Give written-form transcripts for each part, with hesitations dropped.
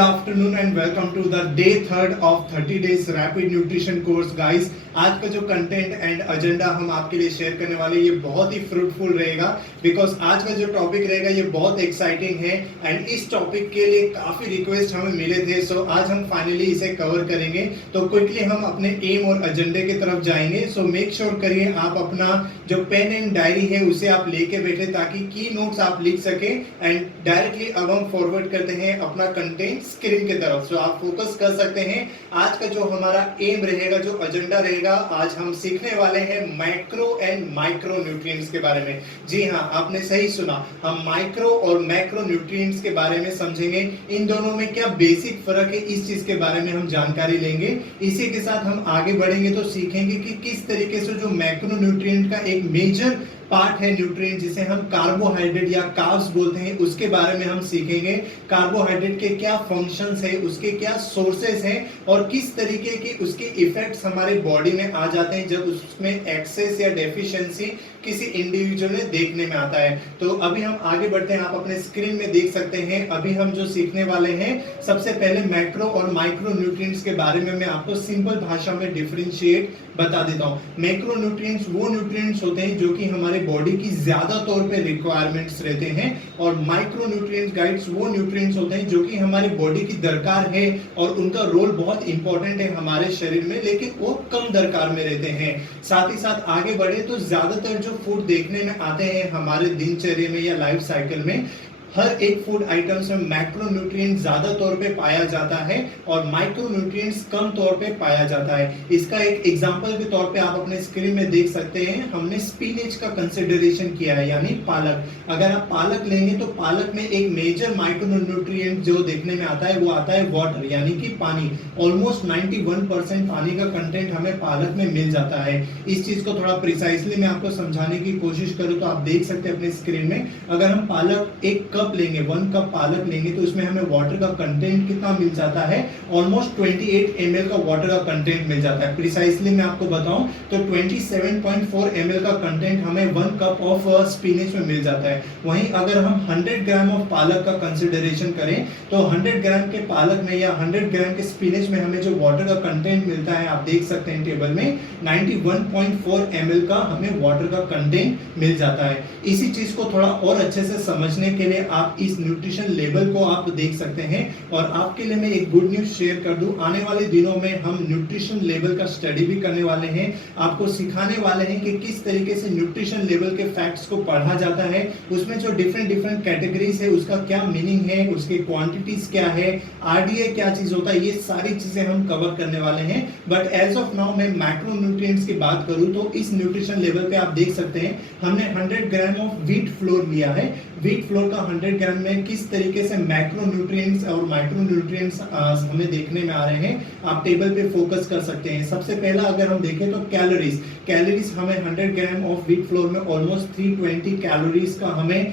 afternoon and welcome to the day third of 30 days rapid nutrition course guys। आज का जो content and agenda हम आपके लिए शेयर करने वाले ये बहुत ही फ्रूटफुल रहेगा बिकॉज आज का जो टॉपिक रहेगा ये बहुत एक्साइटिंग है एंड इस टॉपिक के लिए काफी रिक्वेस्ट हमें मिले थे। सो आज हम फाइनली इसे कवर करेंगे। तो क्विकली हम अपने एम और एजेंडे की तरफ जाएंगे। सो मेक श्योर करिए आप अपना जो पेन एंड डायरी है उसे आप लेके बैठे ताकि की नोट्स आप लिख सके एंड डायरेक्टली अब हम फॉरवर्ड करते हैं अपना कंटेंट स्क्रीन की तरफ। सो आप फोकस कर सकते हैं। आज का जो हमारा एम रहेगा, जो एजेंडा रहेगा, आज हम सीखने वाले हैं मैक्रो एंड माइक्रो न्यूट्रिएंट्स के बारे में। जी हाँ, आपने सही सुना, हम माइक्रो और मैक्रो न्यूट्रिएंट्स के बारे में समझेंगे। इन दोनों में क्या बेसिक फर्क है, इस चीज के बारे में हम जानकारी लेंगे। इसी के साथ हम आगे बढ़ेंगे तो सीखेंगे कि किस तरीके से जो मैक्रो न्यूट्रिएंट का एक मेजर पार्ट है न्यूट्रिएंट जिसे हम कार्बोहाइड्रेट या कार्ब्स बोलते हैं, उसके बारे में हम सीखेंगे। कार्बोहाइड्रेट के क्या फंक्शंस है, उसके क्या सोर्सेस हैं और किस तरीके के उसके इफेक्ट्स हमारे बॉडी में आ जाते हैं जब उसमें एक्सेस या डेफिशिएंसी किसी इंडिविजुअल में देखने में आता है। तो अभी हम आगे बढ़ते हैं। आप अपने स्क्रीन में देख सकते हैं अभी हम जो सीखने वाले हैं, सबसे पहले मैक्रो और माइक्रो न्यूट्रिएंट्स के बारे में मैं आपको सिंपल भाषा में डिफरेंशिएट बता देता हूं। मैक्रो न्यूट्रिएंट्स वो न्यूट्रिएंट्स होते हैं जो कि हमारे बॉडी की ज्यादा तौर पे रिक्वायरमेंट्स रहते हैं और माइक्रो न्यूट्रिएंट्स गाइड्स वो न्यूट्रिएंट्स होते हैं जो कि हमारी बॉडी की दरकार है और उनका रोल बहुत इंपॉर्टेंट है हमारे शरीर में, लेकिन वो कम दरकार में रहते हैं। साथ ही साथ आगे बढ़े तो ज्यादातर जो फूड देखने में आते हैं हमारे दिनचर्या में या लाइफ साइकिल में, हर एक फूड आइटम्स में मैक्रो न्यूट्रिएंट ज्यादा तौर पे पाया जाता है और माइक्रो न्यूट्रिएंट्स कम तौर पे पाया जाता है। इसका एक एग्जांपल के तौर पे आप अपने स्क्रीन में देख सकते हैं। हमने स्पिनच का कंसीडरेशन किया है, यानी पालक। अगर आप पालक लेंगे तो पालक में एक मेजर माइक्रो न्यूट्रिएंट जो देखने में आता है वो आता है वाटर, यानी कि पानी। ऑलमोस्ट 91% पानी का कंटेंट हमें पालक में मिल जाता है। इस चीज को थोड़ा प्रिसाइसली मैं आपको समझाने की कोशिश करूं तो आप देख सकते हैं अपने स्क्रीन में, अगर हम पालक एक कप लेंगे, 1 कप पालक लेंगे तो इसमें हमें वाटर का कंटेंट कितना मिल जाता है, ऑलमोस्ट 28 ml का वाटर का कंटेंट मिल जाता है। प्रिसाइसली मैं आपको बताऊं तो 27.4 ml का कंटेंट हमें 1 कप ऑफ स्पिनच में मिल जाता है। वहीं अगर हम 100 ग्राम ऑफ पालक का कंसीडरेशन करें तो 100 ग्राम के पालक में या 100 ग्राम के स्पिनच में हमें जो वाटर का कंटेंट मिलता है, आप देख सकते हैं टेबल में 91.4 ml का हमें वाटर का कंटेंट मिल जाता है। इसी चीज को थोड़ा और अच्छे से समझने के लिए आप इस न्यूट्रिशन लेवल को आप देख सकते हैं और आपके लिए मैं एक गुड न्यूज शेयर कर दूं, आने वाले दिनों में हम न्यूट्रिशन लेवल का स्टडी भी करने वाले हैं। आपको सिखाने वाले हैं कि किस तरीके से न्यूट्रिशन लेवल के फैक्ट्स को पढ़ा जाता है, उसमें जो डिफरेंट कैटेगरीज है उसका क्या मीनिंग है, उसके क्वांटिटीज क्या है, आरडीए क्या चीज होता है, ये सारी चीजें हम कवर करने वाले हैं। बट एज ऑफ नाउ मैं मैक्रो न्यूट्रिएंट्स की बात करूं तो इस न्यूट्रिशन लेवल पे आप देख सकते हैं हमने 100 ग्राम ऑफ व्हीट फ्लोर लिया है। व्हीट फ्लोर का 100 ग्राम में किस तरीके से मैक्रो न्यूट्रिएंट्स और माइक्रो न्यूट्रिएंट्स हमें देखने में आ रहे हैं, आप टेबल पे फोकस कर सकते हैं। सबसे पहला अगर हम देखें तो कैलोरीज हमें 100 ग्राम ऑफ व्हीट फ्लोर में ऑलमोस्ट 320 कैलोरीज का हमें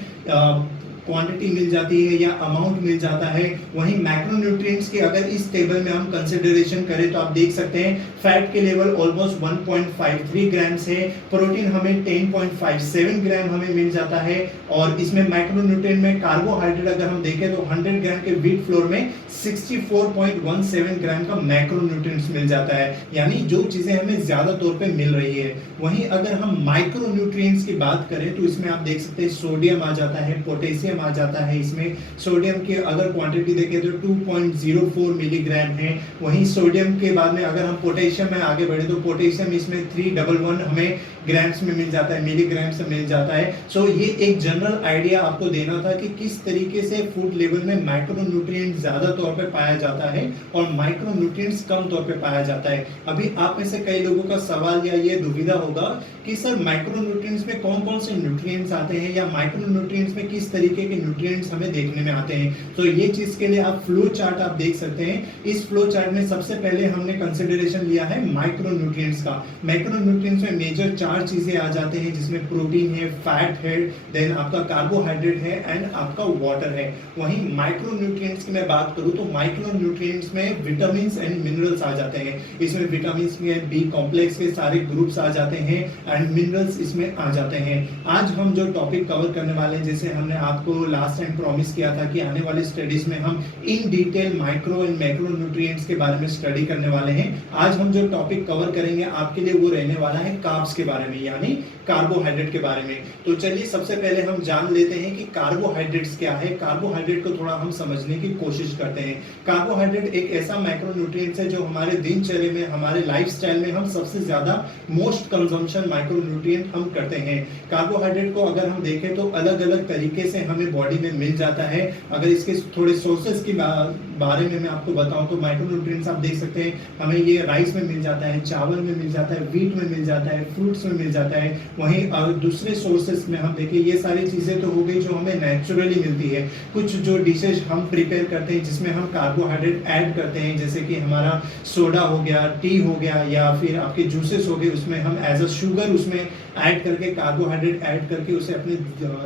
क्वांटिटी मिल जाती है या अमाउंट मिल जाता है। वहीं मैक्रो न्यूट्रिएंट्स की अगर इस टेबल में हम कंसीडरेशन करें तो आप देख सकते हैं फैट के लेवल ऑलमोस्ट 1.53 ग्राम्स है, प्रोटीन हमें 10.57 ग्राम हमें मिल जाता है और इसमें मैक्रो न्यूट्रिएंट में कार्बोहाइड्रेट अगर हम देखें तो 100 ग्राम के व्हीट फ्लोर में 64.17 ग्राम का मैक्रो न्यूट्रिएंट्स मिल जाता है, यानी जो चीजें हमें ज्यादा तौर पे मिल रही है। वहीं अगर हम माइक्रो न्यूट्रिएंट्स की बात करें तो इसमें आप देख सकते हैं सोडियम आ जाता है, पोटेशियम आ जाता है। इसमें सोडियम की अगर क्वांटिटी देखें तो 2.04 मिलीग्राम है। वहीं सोडियम के बाद में अगर हम पोटेशियम में आगे बढ़े तो पोटेशियम इसमें 311 हमें ग्राम्स में मिल जाता है, मिलीग्राम से मिल जाता है। सो ये एक जनरल आइडिया आपको देना था कि किस तरीके से फूड लेवल में माइक्रो न्यूट्रिएंट ज्यादा तौर पे पाया जाता है और माइक्रो न्यूट्रिएंट्स कम तौर पे पाया जाता है। अभी आप में से कई लोगों का सवाल या ये दुविधा होगा कि सर माइक्रो न्यूट्रिएंट्स में कौन कौन से न्यूट्रिएंट्स आते हैं या माइक्रो न्यूट्रिएंट्स में किस तरीके के न्यूट्रिएंट्स हमें देखने में आते हैं। तो ये चीज के लिए आप फ्लो चार्ट आप देख सकते हैं। इस फ्लो चार्ट में सबसे पहले हमने कंसीडरेशन लिया है माइक्रो न्यूट्रिएंट्स का। माइक्रो न्यूट्रिएंट्स में मेजर 4 चीजें आ जाते हैं जिसमें प्रोटीन है, फैट है, देन आपका कार्बोहाइड्रेट है एंड आपका वाटर है। वहीं माइक्रो न्यूट्रिएंट्स की मैं बात करूं तो माइक्रो न्यूट्रिएंट्स में विटामिन एंड मिनरल्स आ जाते हैं। इसमें विटामिन में बी कॉम्प्लेक्स के सारे ग्रुप्स आ जाते हैं एंड मिनरल्स इसमें आ जाते हैं। आज हम जो टॉपिक कवर करने वाले हैं, जैसे हमने आपको आपको लास्ट टाइम प्रॉमिस किया था कि आने वाले स्टडीज में हम in detail micro and macro nutrients के बारे में स्टडी करने वाले हैं। आज हम जो टॉपिक कवर करेंगे आपके लिए वो रहने वाला है कार्ब्स के बारे में, यानी कार्बोहाइड्रेट के बारे में। तो चलिए सबसे पहले हम जान लेते हैं कि कार्बोहाइड्रेट्स क्या है। कार्बोहाइड्रेट को थोड़ा हम समझने की कोशिश करते हैं। कार्बोहाइड्रेट एक ऐसा माइक्रोन्यूट्रिएंट्स है जो हमारे दिनचर्या में, हमारे लाइफस्टाइल में हम सबसे ज्यादा मोस्ट कंजम्पशन माइक्रोन्यूट्रिएंट हम करते हैं। कार्बोहाइड्रेट को अगर हम देखें तो अलग अलग तरीके से हमें बॉडी में मिल जाता है। अगर इसके थोड़े सोर्सेज के बारे में मैं आपको बताऊं तो माइक्रोन्यूट्रिएंट्स आप देख सकते हैं, हमें ये राइस में मिल जाता है, चावल में मिल जाता है, व्हीट में मिल जाता है, फ्रूट्स में मिल जाता है। वहीं दूसरे सोर्सेस में हम देखें, ये सारी चीजें तो हो गई जो हमें नेचुरली मिलती है। कुछ जो डिशेज हम प्रिपेयर करते हैं जिसमें हम कार्बोहाइड्रेट ऐड करते हैं, जैसे कि हमारा सोडा हो गया, टी हो गया, या फिर आपके जूसेस हो गए, उसमें हम एज अ शुगर उसमें ऐड करके, कार्बोहाइड्रेट ऐड करके उसे अपने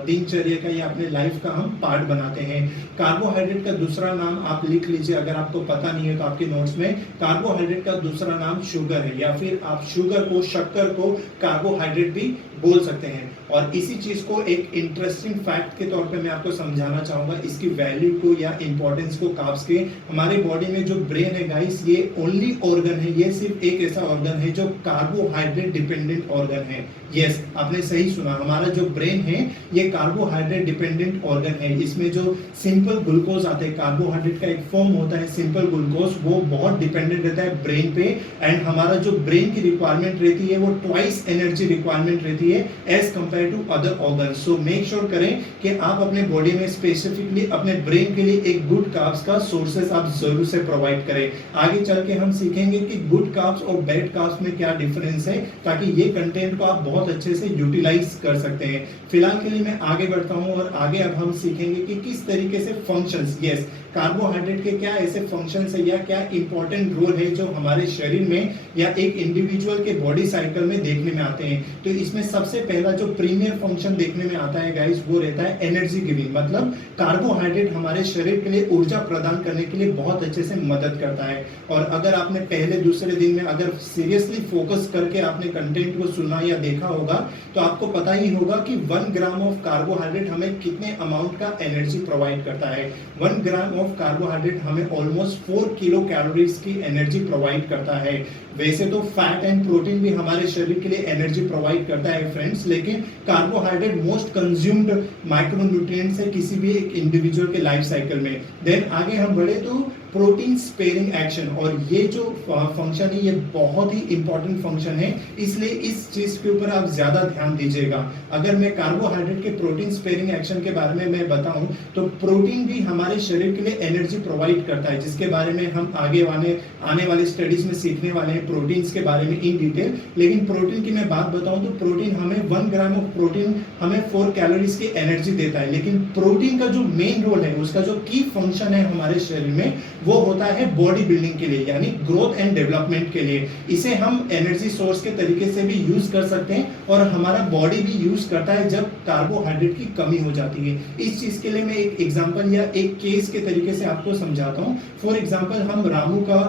दिनचर्या का या अपने लाइफ का हम पार्ट बनाते हैं। कार्बोहाइड्रेट का दूसरा नाम आप लिख लीजिए, अगर आपको पता नहीं है तो आपके नोट्स में, कार्बोहाइड्रेट का दूसरा नाम शुगर है, या फिर आप शुगर को, शक्कर को कार्बोहाइड्रेट भी बोल सकते हैं। और इसी चीज को एक इंटरेस्टिंग फैक्ट के तौर पे मैं आपको समझाना चाहूंगा, इसकी वैल्यू को या इंपॉर्टेंस को कार्ब्स के। हमारे बॉडी में जो ब्रेन है गाइस, ये ओनली ऑर्गन है, ये सिर्फ एक ऐसा ऑर्गन है जो कार्बोहाइड्रेट डिपेंडेंट ऑर्गन है। यस, आपने सही सुना, हमारा जो ब्रेन है ये कार्बोहाइड्रेट डिपेंडेंट ऑर्गन है। इसमें जो सिंपल ग्लूकोज आते हैं, कार्बोहाइड्रेट का एक फॉर्म होता है सिंपल ग्लूकोज, वो बहुत डिपेंडेंट रहता है ब्रेन पे। एंड हमारा जो ब्रेन की रिक्वायरमेंट रहती है वो ट्वाइस एनर्जी रिक्वायरमेंट रहती है as compare to other organ. So make sure करें कि आप अपने बॉडी में स्पेसिफिकली अपने ब्रेन के लिए एक गुड कार्ब्स का सोर्सेस आप जरूर से प्रोवाइड करें। आगे चल के हम सीखेंगे कि गुड कार्ब्स और बैड कार्ब्स में क्या डिफरेंस है, ताकि ये कंटेंट को आप बहुत अच्छे से यूटिलाइज कर सकते हैं। फिलहाल के लिए मैं आगे बढ़ता हूं और आगे अब हम सीखेंगे कि किस तरीके से फंक्शंस, यस, कार्बोहाइड्रेट के क्या ऐसे फंक्शंस है या क्या इंपॉर्टेंट रोल है जो हमारे शरीर में या एक इंडिविजुअल के बॉडी साइकिल में देखने में आते हैं। तो इसमें सबसे पहला जो प्रीमियर फंक्शन देखने में आता है गाइस, वो रहता है एनर्जी गिविंग। मतलब कार्बोहाइड्रेट हमारे शरीर के लिए ऊर्जा प्रदान करने के लिए बहुत अच्छे से मदद करता है। और अगर आपने पहले दूसरे दिन में अगर सीरियसली फोकस करके आपने कंटेंट को सुना या देखा होगा तो आपको पता ही होगा कि 1 ग्राम ऑफ कार्बोहाइड्रेट हमें कितने अमाउंट का एनर्जी प्रोवाइड करता है। 1 ग्राम ऑफ कार्बोहाइड्रेट हमें ऑलमोस्ट 4 किलो कैलोरीज की एनर्जी प्रोवाइड करता है। वैसे तो फैट एंड प्रोटीन भी हमारे शरीर के लिए एनर्जी प्रोवाइड करता है फ्रेंड्स, लेकिन कार्बोहाइड्रेट मोस्ट कंज्यूम्ड माइक्रोन्यूट्रिएंट्स है किसी भी एक इंडिविजुअल के लाइफ साइकिल में। देन आगे हम बढ़े तो प्रोटीन स्पेयरिंग एक्शन, और ये जो फंक्शन है ये बहुत ही इंपॉर्टेंट फंक्शन है, इसलिए इस चीज के ऊपर आप ज्यादा ध्यान दीजिएगा। अगर मैं कार्बोहाइड्रेट के प्रोटीन स्पेयरिंग एक्शन के बारे में मैं बताऊं तो प्रोटीन भी हमारे शरीर के लिए एनर्जी प्रोवाइड करता है, जिसके बारे में हम आगे आने वाले स्टडीज में सीखने वाले हैं प्रोटीन्स के बारे में इन डिटेल। लेकिन प्रोटीन की मैं बात बताऊं तो प्रोटीन हमें 1 ग्राम ऑफ प्रोटीन हमें 4 कैलोरीज की एनर्जी देता है। लेकिन प्रोटीन का जो मेन रोल है, उसका जो की फंक्शन है हमारे शरीर में, वो होता है बॉडी बिल्डिंग के लिए, यानी ग्रोथ एंड डेवलपमेंट के लिए। इसे हम एनर्जी सोर्स के तरीके से भी यूज कर सकते हैं और हमारा बॉडी भी यूज करता है जब कार्बोहाइड्रेट की कमी हो जाती है। इस चीज के लिए मैं एक एग्जांपल या एक केस के तरीके से आपको समझाता हूं। फॉर एग्जांपल हम रामू का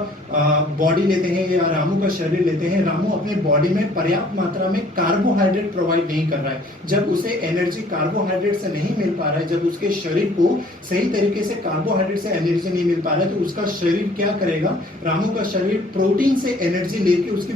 बॉडी लेते हैं या रामू का शरीर लेते हैं। रामू अपने बॉडी में पर्याप्त मात्रा में कार्बोहाइड्रेट प्रोवाइड नहीं कर रहा है। जब उसे एनर्जी कार्बोहाइड्रेट से नहीं मिल पा रहा है, जब उसके शरीर को सही तरीके से कार्बोहाइड्रेट से एनर्जी नहीं मिल पा रहा है, तो उसका शरीर क्या करेगा, रामू का शरीर प्रोटीन से एनर्जी लेके उसकी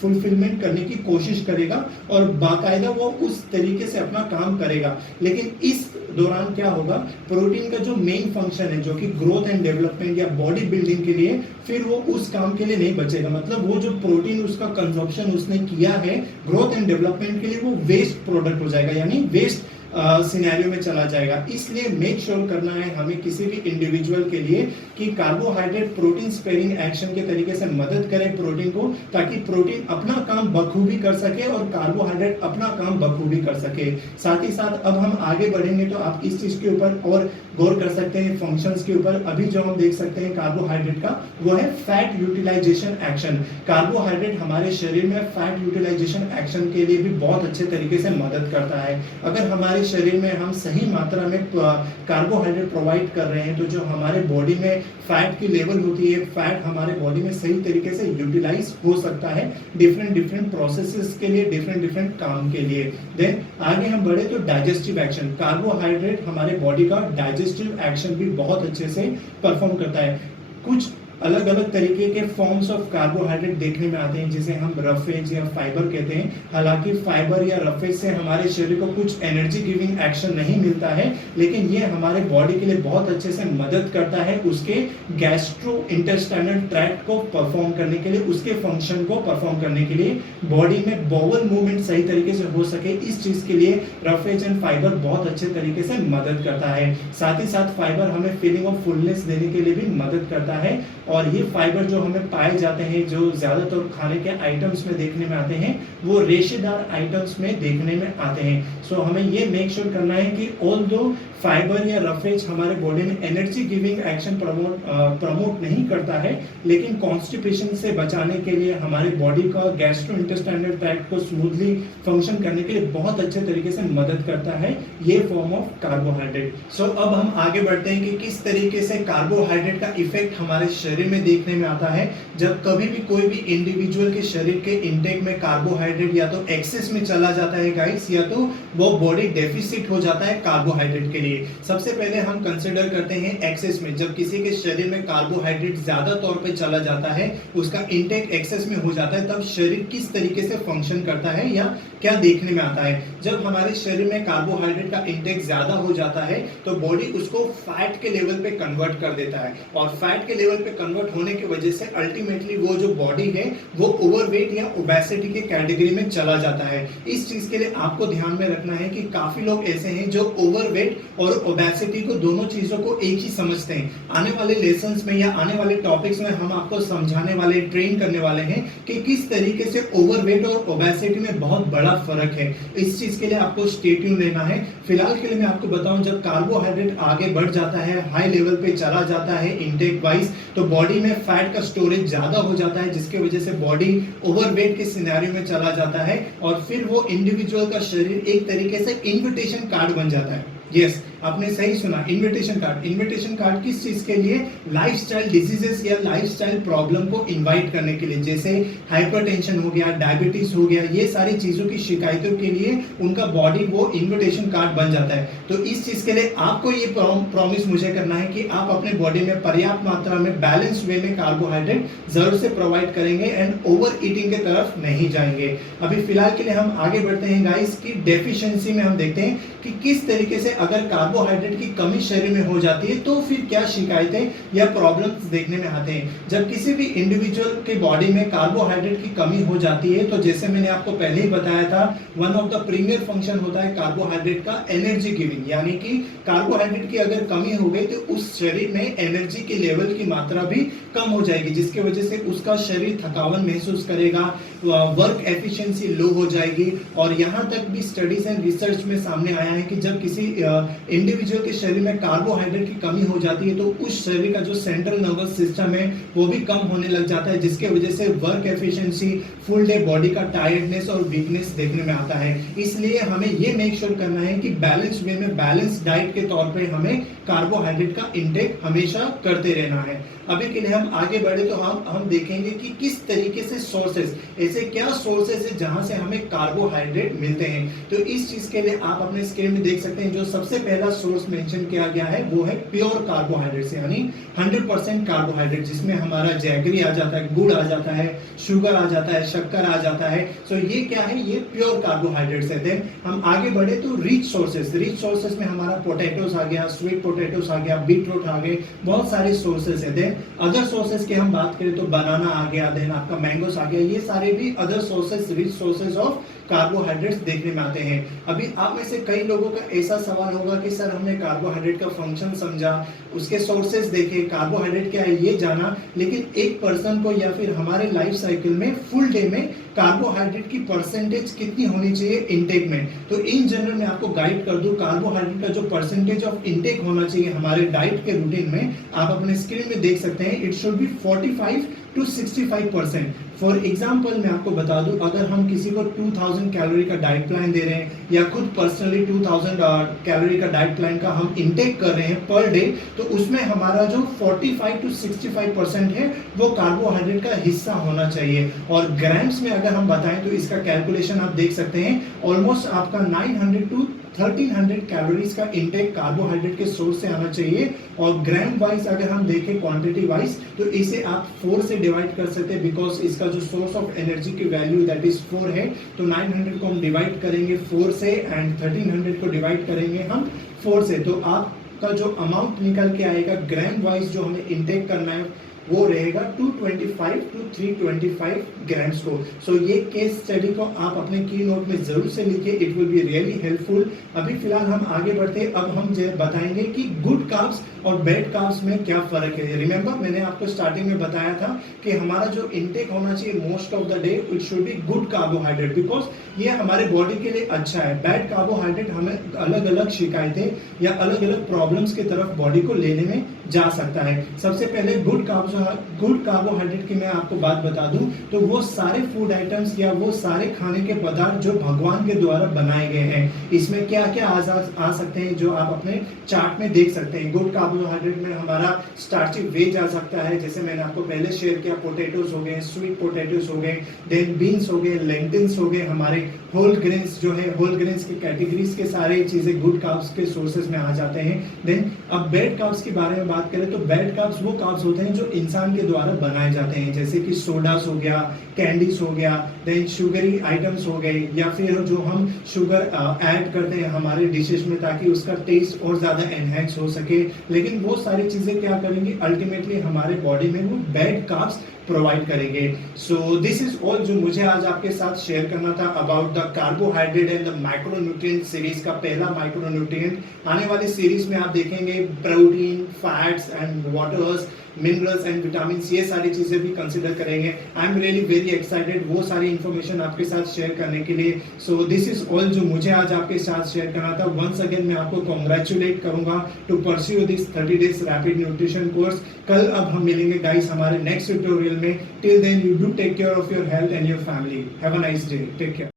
फुलफिलमेंट करने की कोशिश करेगा और बाकायदा वो उस तरीके से अपना काम करेगा। लेकिन इस दौरान क्या होगा, प्रोटीन का जो मेन फंक्शन है जो कि ग्रोथ एंड डेवलपमेंट या बॉडी बिल्डिंग के लिए, फिर वो उस काम के लिए नहीं बचेगा। मतलब वो जो प्रोटीन उसका कंजप्शन उसने किया है ग्रोथ एंड डेवलपमेंट के लिए, वो वेस्ट प्रोडक्ट हो जाएगा, यानी वेस्ट सिनेरियो में चला जाएगा। इसलिए मेक श्योर करना है हमें किसी भी इंडिविजुअल के लिए कि कार्बोहाइड्रेट प्रोटीन स्पेयरिंग एक्शन के तरीके से मदद करे प्रोटीन को, ताकि प्रोटीन अपना काम बखूबी कर सके और कार्बोहाइड्रेट अपना काम बखूबी कर सके। साथ ही साथ अब हम आगे बढ़ेंगे तो आप इस चीज के ऊपर और गौर कर सकते हैं फंक्शंस के ऊपर। अभी जो हम देख सकते हैं कार्बोहाइड्रेट का, वो है फैट यूटिलाइजेशन एक्शन। कार्बोहाइड्रेट हमारे शरीर में फैट यूटिलाइजेशन एक्शन के लिए भी बहुत अच्छे तरीके से मदद करता है। अगर हमारे हमारे शरीर में हम सही मात्रा में कार्बोहाइड्रेट प्रोवाइड कर रहे हैं तो जो हमारे बॉडी में फैट की लेवल होती है, फैट हमारे बॉडी में सही तरीके से यूटिलाइज हो सकता है डिफरेंट प्रोसेसेस के लिए, डिफरेंट काम के लिए। देन आगे हम बढ़े तो डाइजेस्टिव एक्शन, कार्बोहाइड्रेट हमारे बॉडी का डाइजेस्टिव एक्शन भी बहुत अच्छे से परफॉर्म करता है। कुछ अलग अलग तरीके के फॉर्म्स ऑफ कार्बोहाइड्रेट देखने में आते हैं जिसे हम रफेज या फाइबर कहते हैं। हालांकि फाइबर या रफेज से हमारे शरीर को कुछ एनर्जी गिविंग एक्शन नहीं मिलता है, लेकिन ये हमारे बॉडी के लिए बहुत अच्छे से मदद करता है उसके गैस्ट्रो इंटेस्टाइनल ट्रैक्ट को परफॉर्म करने के लिए, उसके फंक्शन को परफॉर्म करने के लिए, बॉडी में बॉवल मूवमेंट सही तरीके से हो सके, इस चीज के लिए रफेज एंड फाइबर बहुत अच्छे तरीके से मदद करता है। साथ ही साथ फाइबर हमें फीलिंग ऑफ फुलनेस देने के लिए भी मदद करता है और ये फाइबर जो हमें पाए जाते हैं, जो ज्यादातर खाने के आइटम्स में देखने में आते हैं, वो रेशेदार आइटम्स में देखने में आते हैं। सो हमें ये मेक श्योर करना है कि ऑल्दो फाइबर या रफेज हमारे बॉडी में एनर्जी गिविंग एक्शन प्रमोट नहीं करता है, लेकिन कॉन्स्टिपेशन से बचाने के लिए हमारी बॉडी का गैस्ट्रोइंटेस्टाइनल ट्रैक्ट को स्मूथली फंक्शन करने के लिए बहुत अच्छे तरीके से मदद करता है ये फॉर्म ऑफ कार्बोहाइड्रेट। सो अब हम आगे बढ़ते हैं कि किस तरीके से कार्बोहाइड्रेट का इफेक्ट हमारे शरीर में देखने में आता है। जब कभी भी कोई भी इंडिविजुअल के शरीर के इंटेक में कार्बोहाइड्रेट या तो एक्सेस में चला जाता है गाइस, या तो वो बॉडी डेफिसिट हो जाता है कार्बोहाइड्रेट के लिए। सबसे पहले हम कंसीडर करते हैं एक्सेस में। जब किसी के शरीर में कार्बोहाइड्रेट ज्यादा तौर पे चला जाता है, उसका इंटेक एक्सेस में हो जाता है, तब शरीर किस तरीके से फंक्शन करता है या क्या देखने में आता है। जब हमारे शरीर में कार्बोहाइड्रेट का इंटेक ज्यादा हो जाता है तो बॉडी उसको फैट के लेवल पे कन्वर्ट कर देता है और फैट के लेवल पे कन्वर्ट होने की वजह से अल्टीमेटली वो जो बॉडी है वो ओवरवेट या ओबेसिटी के कैटेगरी में चला जाता है। इस चीज के लिए आपको ध्यान में रखना है कि काफी लोग ऐसे हैं जो ओवरवेट और ओबेसिटी को, दोनों चीजों को एक ही समझते हैं। आने वाले लेसन्स में या आने वाले टॉपिक्स में हम आपको समझाने वाले, ट्रेन करने वाले हैं कि किस तरीके से ओवरवेट और ओबेसिटी में बहुत बड़ा फर्क है। इस चीज के लिए आपको स्टे ट्यून रहना है। फिलहाल के लिए मैं आपको बताऊं, जब कार्बोहाइड्रेट आगे बढ़ जाता है, हाई लेवल पे चला जाता है इंटेक वाइज, तो बॉडी में फैट का स्टोरेज ज्यादा हो जाता है, जिसकी वजह से बॉडी ओवरवेट के सिनेरियो में चला जाता है और फिर वो इंडिविजुअल का शरीर एक तरीके से इन्विटेशन कार्ड बन जाता है। यस, आपने सही सुना, इन्विटेशन कार्ड। इन्विटेशन कार्ड किस चीज के लिए? लाइफस्टाइल डिजीजेस या लाइफस्टाइल प्रॉब्लम को इनवाइट करने के लिए, जैसे हाइपरटेंशन हो गया, डायबिटीज हो गया, ये सारी चीजों की शिकायतों के लिए उनका बॉडी वो इन्विटेशन कार्ड बन जाता है। तो इस चीज के लिए आपको ये प्रॉमिस मुझे करना है कि आप अपने बॉडी में पर्याप्त मात्रा में बैलेंस वे में कार्बोहाइड्रेट जरूर से प्रोवाइड करेंगे एंड ओवर ईटिंग के तरफ नहीं जाएंगे। अभी फिलहाल के लिए हम आगे बढ़ते हैं गाइस की डेफिशिएंसी में हम देखते हैं कि किस तरीके से अगर कार्बोहाइड्रेट की कमी शरीर में हो जाती है तो फिर क्या शिकायतें या प्रॉब्लम्स देखने में आते हैं। जब किसी भी इंडिविजुअल के बॉडी में कार्बोहाइड्रेट की कमी हो जाती है तो जैसे मैंने आपको पहले ही बताया था, one of the premier function होता है कार्बोहाइड्रेट का एनर्जी गिविंग, यानी कि कार्बोहाइड्रेट की अगर कमी हो गई तो उस शरीर में एनर्जी के लेवल की मात्रा भी कम हो जाएगी, जिसकी वजह से उसका शरीर थकावन महसूस करेगा, वर्क एफिशिएंसी लो हो जाएगी। और यहाँ तक भी स्टडीज एंड रिसर्च में सामने आया है कि जब किसी इंडिविजुअल के शरीर में कार्बोहाइड्रेट की कमी हो जाती है तो उस शरीर का जो सेंट्रल नर्वस सिस्टम है वो भी कम होने लग जाता है, जिसके वजह से work efficiency, full day body का टायर्डनेस और वीकनेस देखने में आता है। इसलिए हमें ये मेक श्योर करना है कि बैलेंस वे में, बैलेंस डाइट के तौर पे हमें कार्बोहाइड्रेट का इंटेक हमेशा करते रहना है। अभी के लिए हम आगे बढ़े तो हम देखेंगे कि किस तरीके से सोर्सेस, ऐसे क्या सोर्सेस है जहां से हमें कार्बोहाइड्रेट मिलते हैं। तो इस चीज के लिए आप अपने स्क्रीन में देख सकते हैं, जो सबसे पहला सोर्स मेंशन किया गया है वो है प्योर कार्बोहाइड्रेट्स, यानी 100% कार्बोहाइड्रेट, जिसमें हमारा जैगरी आ जाता है, गुड़ आ जाता है, शुगर आ जाता है, शक्कर आ जाता है। सो ये क्या है? ये प्योर कार्बोहाइड्रेट्स है। देन हम आगे बढ़े तो रिच सोर्सेस में हमारा पोटैटोस आ गया, स्वीट पोटैटोस आ गया, बीटरूट आ गए, बहुत सारे सोर्सेस है। देन अदर सोर्सेस की हम बात करें तो बनाना आ गया, देन आपका मैंगोस आ गया, ये सारे भी other sources, rich sources of carbohydrates देखने में आते हैं। अभी आप में से कई लोगों का ऐसा सवाल होगा कि सर हमने कार्बोहाइड्रेट का फंक्शन समझा, उसके सोर्सेस देखे, कार्बोहाइड्रेट क्या है ये जाना, लेकिन एक पर्सन को या फिर हमारे लाइफ साइकिल में फुल डे में कार्बोहाइड्रेट की परसेंटेज कितनी होनी चाहिए इंटेक में। तो इन जनरल मैं आपको गाइड कर दूं, कार्बोहाइड्रेट का जो परसेंटेज ऑफ इंटेक होना चाहिए हमारे डाइट के रूटीन में, आप अपने स्क्रीन में देख सकते हैं, it should be 45 to 65%। For example मैं आपको बता दूं, अगर हम किसी को 2000 कैलोरी का डाइट प्लान दे रहे हैं या खुद पर्सनली 2000 कैलोरी का डाइट प्लान का हम इनटेक कर रहे हैं पर डे, तो उसमें हमारा जो 45 to 65% है वो कार्बोहाइड्रेट का हिस्सा होना चाहिए। और ग्राम्स में अगर हम बताएं तो इसका कैलकुलेशन आप देख सकते हैं, ऑलमोस्ट आपका 900 to 1300 कैलोरीज का इंटेक कार्बोहाइड्रेट के सोर्स से आना चाहिए। और ग्राम वाइज अगर हम देखें क्वांटिटी वाइज, तो इसे आप 4 से डिवाइड कर सकते हैं, बिकॉज इसका जो सोर्स ऑफ एनर्जी की वैल्यू दैट इज 4 है। तो 900 को हम डिवाइड करेंगे 4 से एंड 1300 को डिवाइड करेंगे हम 4 से, तो आपका जो अमाउंट निकल के आएगा ग्राम वाइज जो हमें इंटेक करना है वो रहेगा 225 to 325 ग्राम्स को। सो ये केस स्टडी को आप अपने की नोट में जरूर से लिखिए, it will be really helpful. अभी फिलहाल हम आगे बढ़ते हैं, अब हम बताएंगे कि गुड कार्ब्स और बैड कार्ब्स में क्या फर्क है। रिमेंबर मैंने आपको स्टार्टिंग में बताया था कि हमारा जो इंटेक होना चाहिए most of the day it should be good carbohydrate, because ये हमारे बॉडी के लिए अच्छा है। बैड कार्बोहाइड्रेट हमें अलग अलग शिकायतें या अलग अलग प्रॉब्लम्स की तरफ बॉडी को लेने में जा सकता है। सबसे पहले गुड कार्बोहाइड्रेट की मैं आपको बात बता दूं, तो वो सारे फूड आइटम्स या वो सारे खाने के पदार्थ जो भगवान के द्वारा बनाए गए हैं। इसमें क्या क्या आ सकते हैं जो आप अपने चार्ट में देख सकते हैं। गुड कार्बोहाइड्रेट में हमारा स्टार्ची वेज आ सकता है, जैसे मैंने आपको पहले शेयर किया, पोटैटोज हो गए, स्वीट पोटैटोज हो गए, देन बीन्स हो गए, लेंटिल्स हो गए, हमारे होल ग्रेन्स जो है, होल ग्रेन्स की कैटेगरीज के सारे चीजें गुड कार्ब्स के सोर्सेज में आ जाते हैं। देन अब बैड कार्ब्स के बारे में बात करें तो बैड कार्ब्स वो कार्ब्स होते हैं जो इंसान के द्वारा बनाए जाते हैं, जैसे कि सोडास हो गया, कैंडीज हो गया, देन शुगरी आइटम्स हो गए, या फिर जो हम शुगर ऐड करते हैं हमारे डिशेस में ताकि उसका टेस्ट और ज्यादा एनहेंस हो सके। लेकिन वो सारी चीजें क्या करेंगी, अल्टीमेटली हमारे बॉडी में वो बैड कार्ब्स प्रोवाइड करेंगे। सो दिस इज ऑल जो मुझे आज आपके साथ शेयर करना था about the carbohydrate and the micronutrient series का पहला माइक्रोन्यूट्रिएंट। आने वाली सीरीज में आप देखेंगे protein, fats and waters, minerals and vitamin, ये सारी चीजें भी कंसिडर करेंगे। I am really very excited वो सारी इंफॉर्मेशन आपके साथ शेयर करने के लिए। सो दिस इज ऑल जो मुझे आज आपके साथ शेयर करना था। वंस अगेन मैं आपको कॉन्ग्रेचुलेट करूंगा to pursue this 30 days rapid nutrition course. कल अब हम मिलेंगे गाइस हमारे नेक्स्ट ट्यूटोरियल में। Till then you do take care of your health and your family. Have a nice day, take care.